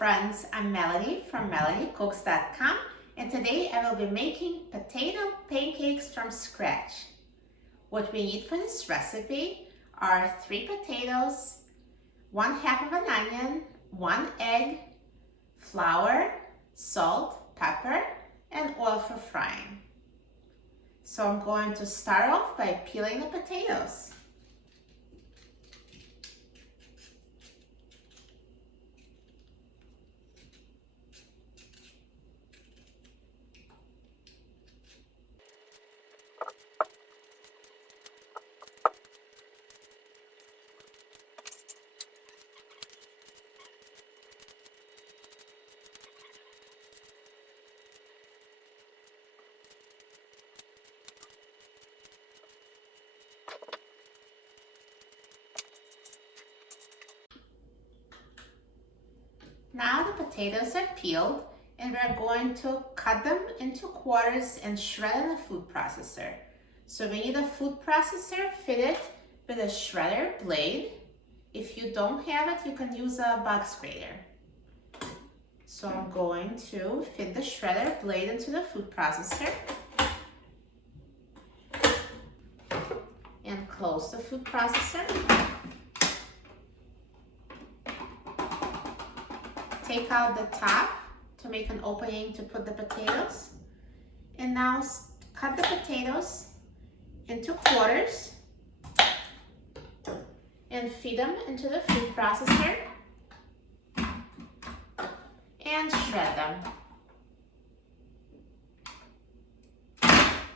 friends, I'm Melanie from MelanieCooks.com, and today I will be making potato pancakes from scratch. What we need for this recipe are 3 potatoes, 1/2 of an onion, 1 egg, flour, salt, pepper, and oil for frying. So I'm going to start off by peeling the potatoes. Now the potatoes are peeled and we're going to cut them into quarters and shred in a food processor. So we need a food processor fitted with a shredder blade. If you don't have it, you can use a box grater. So I'm going to fit the shredder blade into the food processor and close the food processor. Take out the top to make an opening to put the potatoes. And now cut the potatoes into quarters and feed them into the food processor and shred them.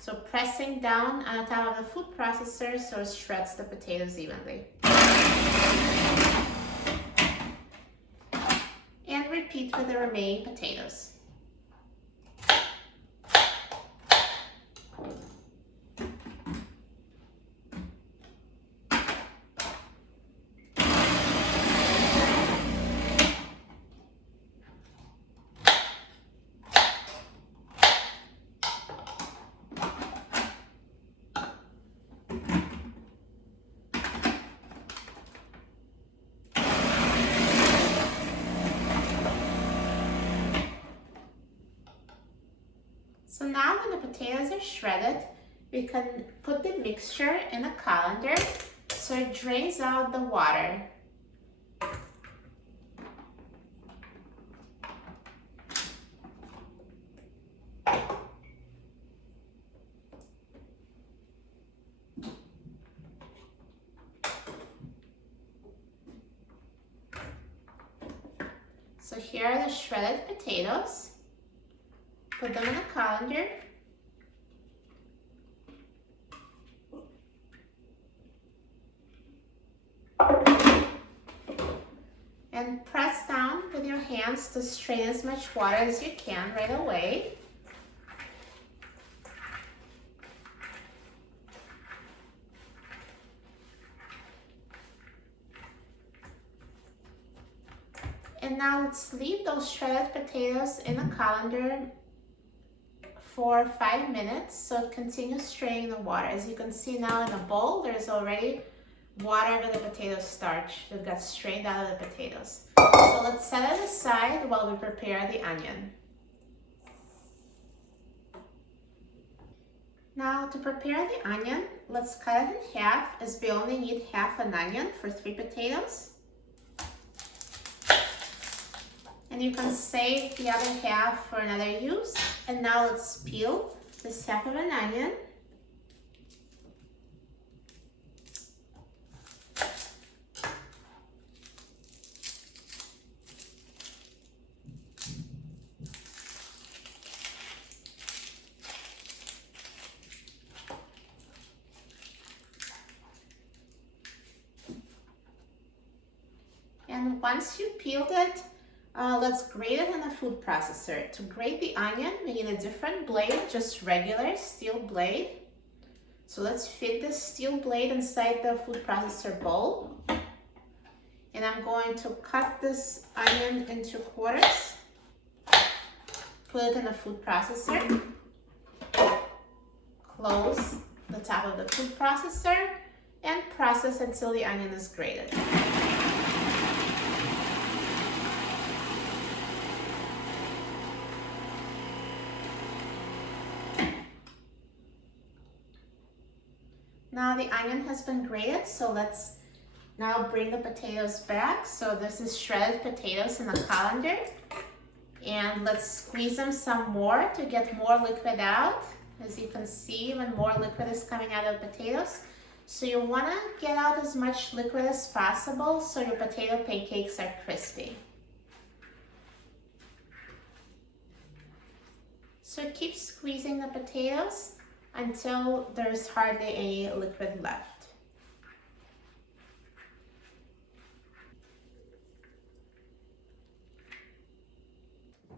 So pressing down on the top of the food processor so it shreds the potatoes evenly. And repeat with the remaining potatoes. So now when the potatoes are shredded, we can put the mixture in a colander so it drains out the water. So here are the shredded potatoes. Put them in a colander. And press down with your hands to strain as much water as you can right away. And now let's leave those shredded potatoes in a colander for 5 minutes so it continues straining the water. As you can see now in the bowl, there's already water with the potato starch that got strained out of the potatoes. So let's set it aside while we prepare the onion. Now to prepare the onion, let's cut it in half as we only need half an onion for 3 potatoes. And you can save the other half for another use. And now let's peel this half of an onion. And once you peeled it, let's grate it in a food processor. To grate the onion, we need a different blade, just regular steel blade. So let's fit this steel blade inside the food processor bowl. And I'm going to cut this onion into quarters. Put it in the food processor. Close the top of the food processor and process until the onion is grated. Now the onion has been grated, so let's now bring the potatoes back. So this is shredded potatoes in a colander. And let's squeeze them some more to get more liquid out. As you can see, when more liquid is coming out of the potatoes. So you want to get out as much liquid as possible so your potato pancakes are crispy. So keep squeezing the potatoes until there's hardly any liquid left.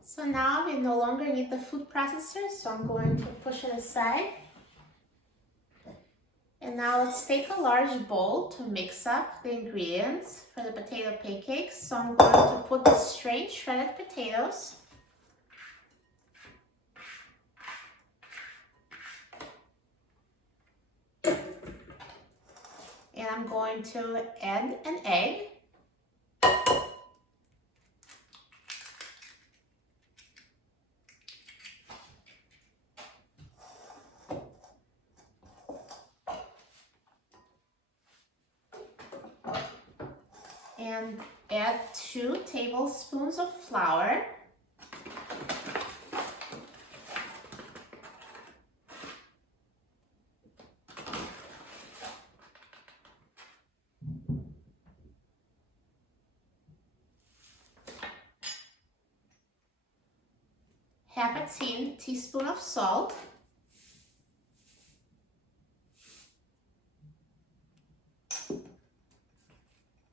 So now we no longer need the food processor, so I'm going to push it aside. And now let's take a large bowl to mix up the ingredients for the potato pancakes. So I'm going to put the straight shredded potatoes. And I'm going to add an egg. And add 2 tablespoons of flour. Half a teaspoon of salt.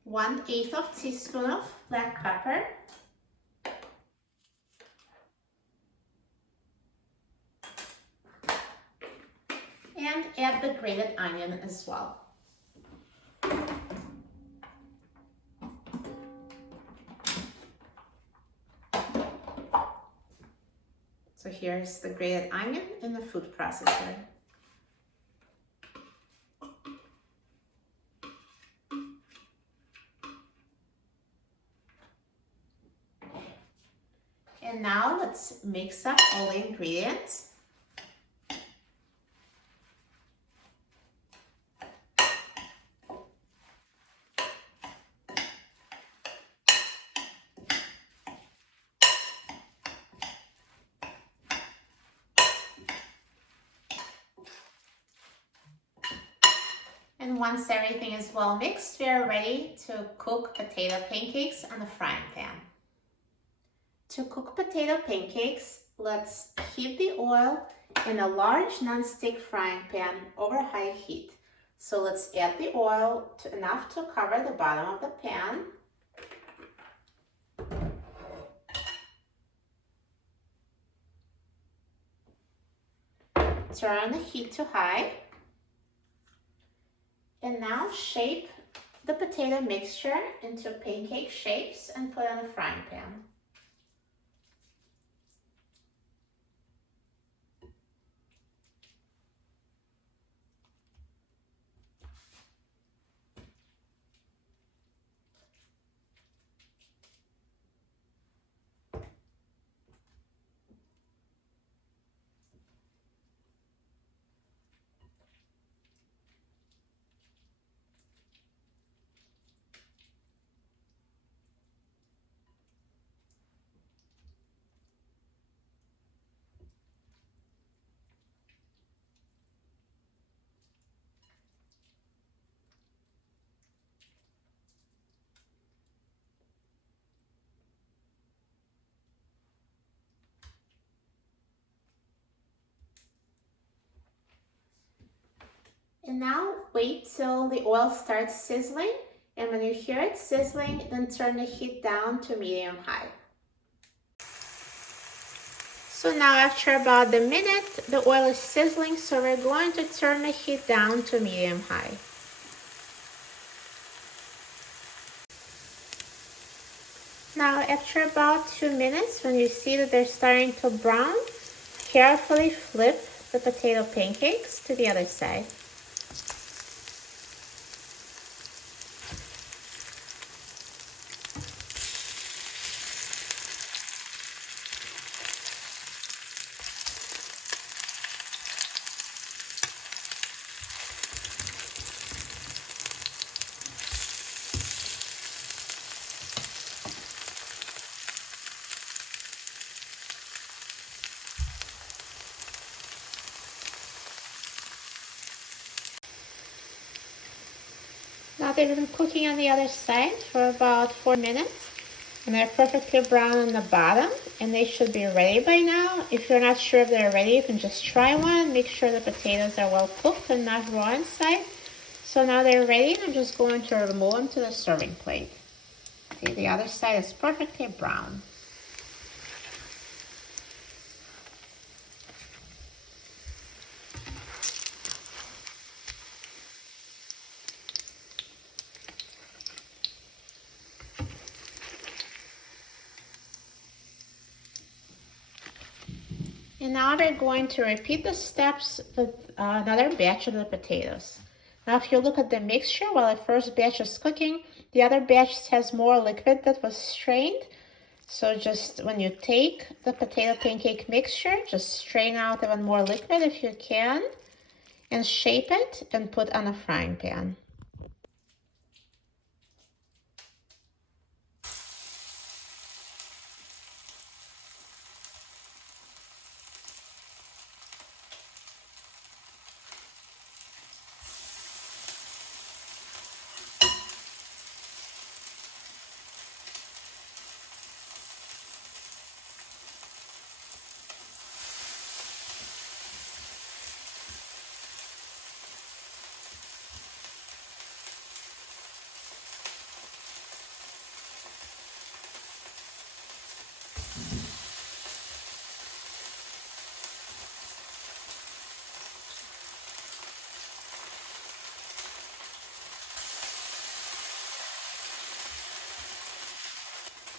1/8 of teaspoon of black pepper. And add the grated onion as well. So here's the grated onion in the food processor. And now let's mix up all the ingredients. And once everything is well mixed, we are ready to cook potato pancakes on the frying pan. To cook potato pancakes, let's heat the oil in a large non-stick frying pan over high heat. So let's add the oil to enough to cover the bottom of the pan. Turn the heat to high. And now shape the potato mixture into pancake shapes and put on a frying pan. And now wait till the oil starts sizzling, and when you hear it sizzling, then turn the heat down to medium-high. So now after about a minute, the oil is sizzling, so we're going to turn the heat down to medium-high. Now after about 2 minutes, when you see that they're starting to brown, carefully flip the potato pancakes to the other side. they've been cooking on the other side for about 4 minutes. And they're perfectly brown on the bottom, and they should be ready by now. If you're not sure if they're ready, you can just try one. Make sure the potatoes are well cooked and not raw inside. So now they're ready, and I'm just going to remove them to the serving plate. See, the other side is perfectly brown. And now we're going to repeat the steps with another batch of the potatoes. Now if you look at the mixture, while the first batch is cooking, the other batch has more liquid that was strained. So just when you take the potato pancake mixture, just strain out even more liquid if you can, and shape it and put on a frying pan.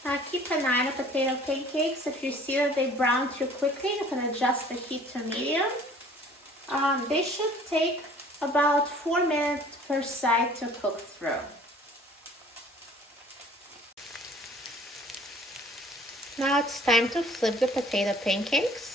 Now keep an eye on the potato pancakes. If you see that they brown too quickly, you can adjust the heat to medium. They should take about 4 minutes per side to cook through. Now it's time to flip the potato pancakes.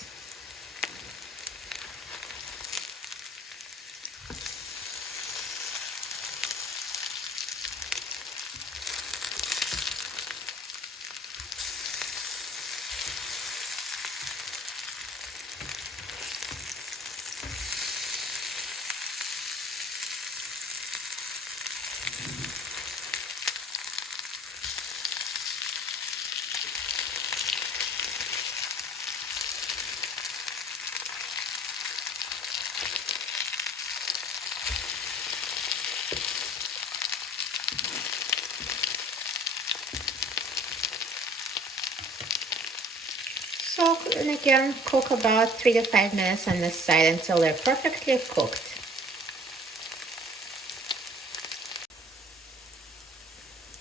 So, and again, cook about 3 to 5 minutes on this side until they're perfectly cooked.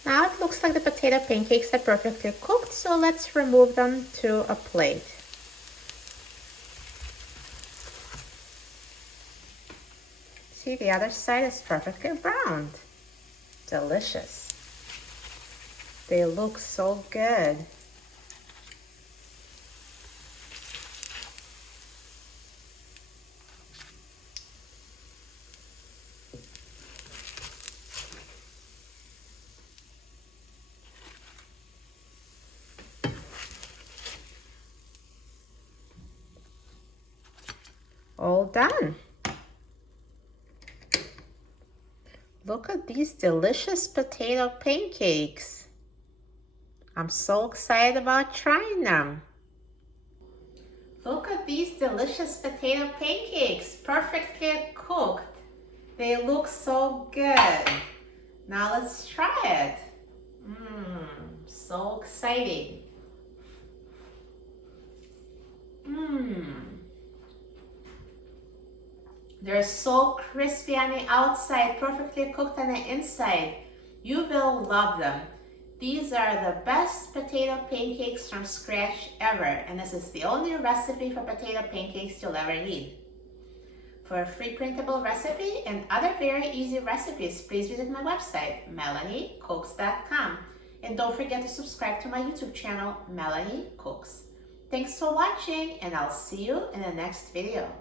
Now it looks like the potato pancakes are perfectly cooked, so let's remove them to a plate. See, the other side is perfectly browned. Delicious. They look so good. All done. Look at these delicious potato pancakes. I'm so excited about trying them. Look at these delicious potato pancakes, perfectly cooked. They look so good. Now let's try it. So exciting. They're so crispy on the outside, perfectly cooked on the inside. You will love them. These are the best potato pancakes from scratch ever, and this is the only recipe for potato pancakes you'll ever need. For a free printable recipe and other very easy recipes, please visit my website, MelanieCooks.com. And don't forget to subscribe to my YouTube channel, Melanie Cooks. Thanks for watching, and I'll see you in the next video.